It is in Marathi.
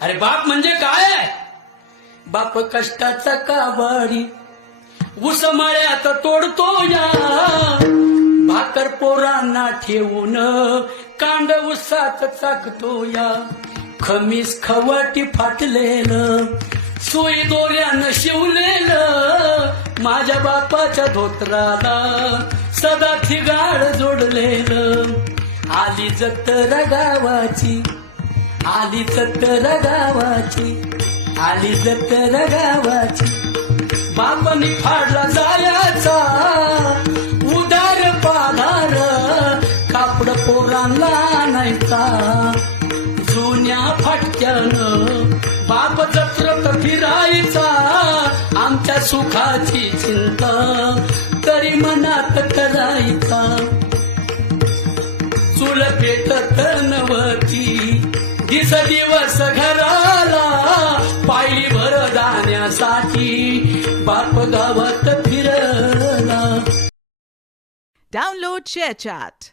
अरे बाप म्हणजे काय? बाप कष्टाचा काबाडी, ऊस मळ्यात तोडतो या, भाकर पोरांना ठेवून कांड उसात चाकतो या. खमीस खवटी फाटलेलं, सुई दोऱ्यानं शिवलेलं, माझ्या बापाच्या धोत्राला सदा थिगाड जोडलेलं. आली जत्रा गावाची, आली जत्रा गावाची, आली जत्रा गावाची. बापानी फाडला जायाचा उदार पाधार, कापड पोरांना आणायचा जुन्या फाटक्यानं. बाप जत्रत फिरायचा, आमच्या सुखाची चिंता तरी मनात करायचा. चूल पेटत नवती, दिस दिवस घराला, पायली भर दाण्यासाठी बाप गावात फिरला. Download ShareChat.